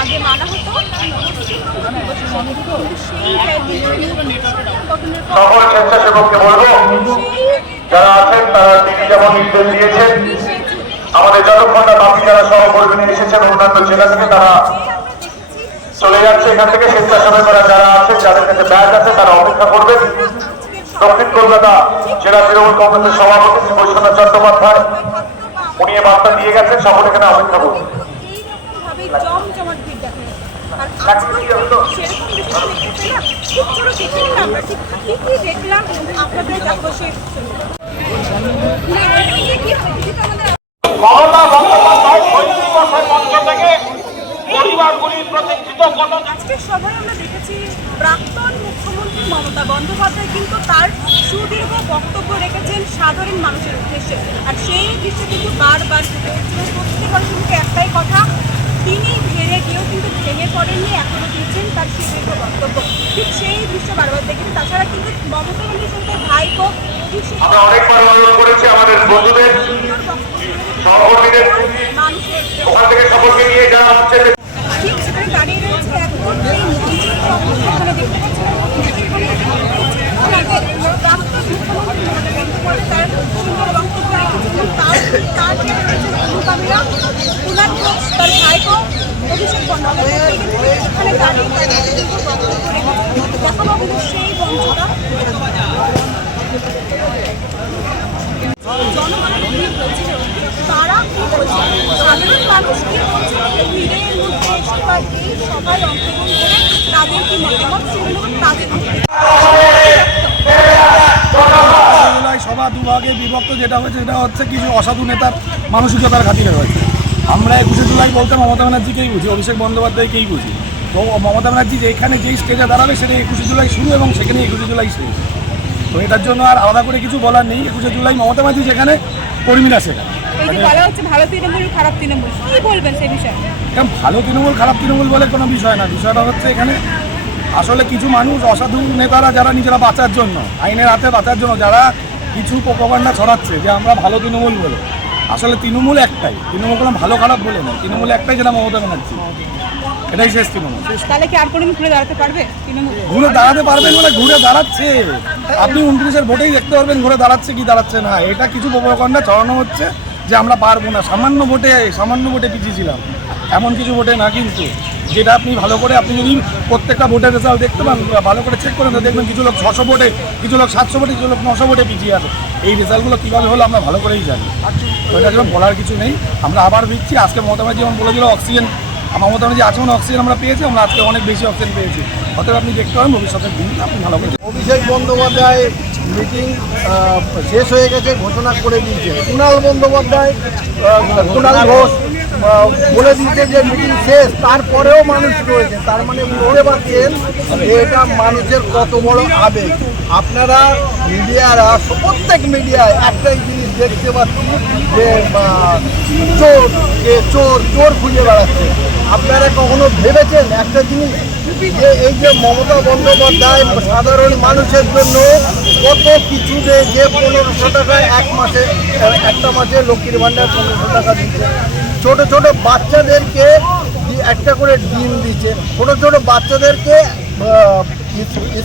আগে মানা হতো সকল স্বেচ্ছাসেবককে বলবো যারা আছেন তারা তিনি যেমন নির্দেশ দিয়েছেন আমাদের যতক্ষণ না বাকি যারা সহকর্মী এসেছেন অন্যান্য জেলা থেকে তারা চলে যাচ্ছে এখান থেকে। স্বেচ্ছাসেবকরা যারা আছে যাদের কাছে ব্যাচ আছে তারা অপেক্ষা করবেন। দক্ষিণ কলকাতা জেলা তৃণমূল কংগ্রেসের সভাপতি শ্রী বৈশ্বনাথ চট্টোপাধ্যায় উনি এ বার্তা দিয়ে গেছেন, সকল এখানে অপেক্ষা করবেন। আজকের সভায় আমরা দেখেছি প্রাক্তন মুখ্যমন্ত্রী মমতা বন্দ্যোপাধ্যায় কিন্তু তার সুদীর্ঘ বক্তব্য রেখেছেন সাধারণ মানুষের উদ্দেশ্যে, আর সেই দৃশ্য কিন্তু বারবার ফুটে উঠছিল। প্রত্যেকবার শুনতে একটাই কথা, তিনি হেরে গিয়েও কিন্তু ভেঙে পড়েননি, এখনো দিচ্ছেন তার সুদীর্ঘ বক্তব্য। ঠিক সেই দৃশ্য বারবার দেখেছি। তাছাড়া কিন্তু মমতা বন্দ্যোপাধ্যায় ভাইপো আমরা অনেকবার অনুরোধ করেছি আমাদের বন্ধুদের সহকর্মীদের ওখান থেকে সকলকে নিয়ে যাওয়া হচ্ছে। ঠিক সেখানে দাঁড়িয়ে রয়েছে একদম সেই মঞ্চের সম্মুখে দেখতে পাচ্ছেন প্রাক্তন মুখ্যমন্ত্রী মমতা বন্দ্যোপাধ্যায় তার সুন্দর বক্তব্য রেখেছিলেন। তার মোকাবিলা কুনাল ঘোষ তার ভাইপো অভিষেক বন্দ্যোপাধ্যায় সেখানে দাঁড়িয়ে বক্তব্য রেখেছিলেন। দেখাবো কিন্তু সেই মঞ্চটা জনগণের কি বলছে, তারা কি বলছে, সাধারণ মানুষ কি বলছে, ভিড়ের মধ্যে এই সবাই অংশগ্রহণ করে তাদের কি মতামত সেগুলো তাদের সভা দুভাগে বিভক্ত। যেটা হয়েছে সেটা হচ্ছে কিছু অসাধু নেতার মানসিকতার খাতিরে হয়েছে। আমরা 21শে জুলাই বলতে মমতা ব্যানার্জিকেই বুঝি, অভিষেক বন্দ্যোপাধ্যায়কেই বুঝি। তো মমতা ব্যানার্জি যেখানে যেই স্টেজে দাঁড়াবে সেটা 21শে জুলাই শুরু এবং সেখানে 21শে জুলাই শেষ। তো এটার জন্য আর আলাদা করে কিছু বলার নেই। 21শে জুলাই মমতা ব্যানার্জি যেখানে, কর্মীরা সেখানে। বলা হচ্ছে ভালো তৃণমূল খারাপ তৃণমূল, কি বলবেন সেই বিষয়ে? ভালো তৃণমূল খারাপ তৃণমূল বলে কোনো বিষয় না। বিষয়টা হচ্ছে এখানে আসলে কিছু মানুষ অসাধু নেতারা যারা নিজেরা বাঁচার জন্য, আইনের হাতে বাঁচার জন্য যারা কিছু প্রোপাগান্ডা ছড়াচ্ছে যে আমরা ভালো তৃণমূল বলে। আসলে তৃণমূল একটাই, তৃণমূল কোনো ভালো খারাপ বলে না, তৃণমূল একটাই যেটা মমতা ব্যানার্জি, এটাই শেষ তৃণমূল। তাহলে কি আর কোনোদিন ঘুরে দাঁড়াতে পারবে তৃণমূল? ঘুরে দাঁড়াতে পারবেন মানে ঘুরে দাঁড়াচ্ছে। আপনি 29-এর ভোটেই দেখতে পারবেন ঘুরে দাঁড়াচ্ছে কি দাঁড়াচ্ছে না। এটা কিছু প্রোপাগান্ডা ছড়ানো হচ্ছে যে আমরা পারবো না, সামান্য ভোটে পিছিয়েছিলাম, এমন কিছু ভোটে না। কিন্তু যেটা আপনি ভালো করে, আপনি যদি প্রত্যেকটা ভোটের রেজাল্ট দেখতে পান, ভালো করে চেক করেন, তো দেখবেন কিছু লোক 600 ভোটে, কিছু লোক 700 ভোটে, কিছু লোক 900 ভোটে পিছিয়ে আছে। এই রেজাল্টগুলো কীভাবে হলো আমরা ভালো করেই জানি। তো এটা যেমন বলার কিছু নেই। আমরা আবার দিচ্ছি, আজকে মমতা ব্যানার্জি যেমন বলে দিল অক্সিজেন, মমতা ব্যানার্জি আছে মানে অক্সিজেন আমরা পেয়েছি, আমরা আজকে অনেক বেশি অক্সিজেন পেয়েছি। অতএব আপনি দেখতে পারেন ভবিষ্যতের দিনটা আপনি ভালো করে। অভিষেক বন্দ্যোপাধ্যায় মিটিং শেষ হয়ে গেছে ঘোষণা করে দিয়েছে। কুণাল ঘোষ বলে দিয়েছে যে মিটিং শেষ, তারপরেও মানুষ রয়েছে। তার মানে বুঝতে পারছেন যে এটা মানুষের কত বড় আবেগ। আপনারা মিডিয়ারা, প্রত্যেক মিডিয়ায় একটাই জিনিস দেখতে পাচ্ছি যে চোর খুঁজে বেড়াচ্ছে। আপনারা কখনো ভেবেছেন একটা জিনিস যে এই যে মমতা বন্দ্যোপাধ্যায় সাধারণ মানুষের জন্য কত কিছু দেয়, যে 1500 টাকায় একটা মাসে লক্ষ্মীর ভাণ্ডার 1500 টাকা দিচ্ছে, ছোট ছোট বাচ্চাদেরকে একটা করে ডিম দিচ্ছে, ছোট ছোট বাচ্চাদেরকে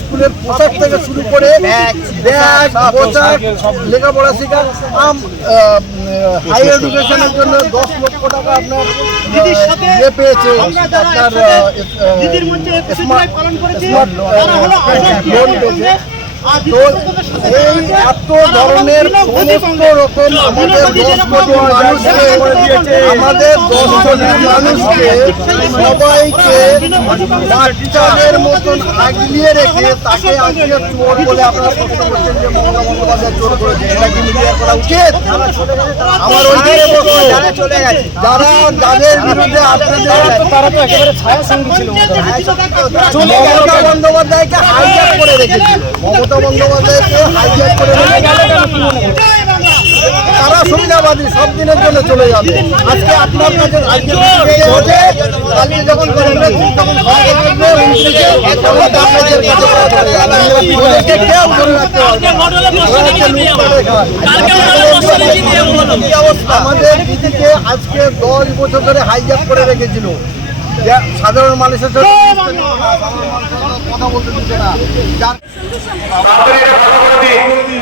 স্কুলের পোশাক থেকে শুরু করে ব্যাগ, পোশাক, লেখাপড়া শেখা, হাই এডুকেশনের জন্য 10 লক্ষ টাকা আপনার পেয়েছে। আপনার স্মার্ট লোন পেয়েছে। তো এই এত ধরনের সমস্ত রকম আমাদের 10 কোটি মানুষকে সবাইকে বাচ্চাদের মতন আগলিয়ে রেখে তাকে আজকে চোর বলে আপনারা প্রশ্ন করছেন যে মমতা বন্দ্যোপাধ্যায় চোর করেছে, এটা কি মিডিয়া করা উচিত? আমার ওইখানে বসে যারা চলে গেছে, যাদের বিরুদ্ধে আপনাদের, তারা তো একেবারে ছায়া সঙ্গী ছিল। মমতা বন্দ্যোপাধ্যায়কে হাইজ্যাক করে রেখেছিল, মমতা বন্দ্যোপাধ্যায়কে হাইজ্যাক করে তারা সুবিধাবাদী, সব দিনের জন্য চলে যাবে। আজকে আপনার কাছে যখন আমাদের দিদিকে আজকে 10 বছর ধরে হাইজ্যাক করে রেখেছিল। যে সাধারণ মানুষের সাথে মিশতে দিল না, সাধারণ মানুষের সাথে কথা বলতে দিচ্ছে না, যার আপনারা এটা কথা বলে দিন।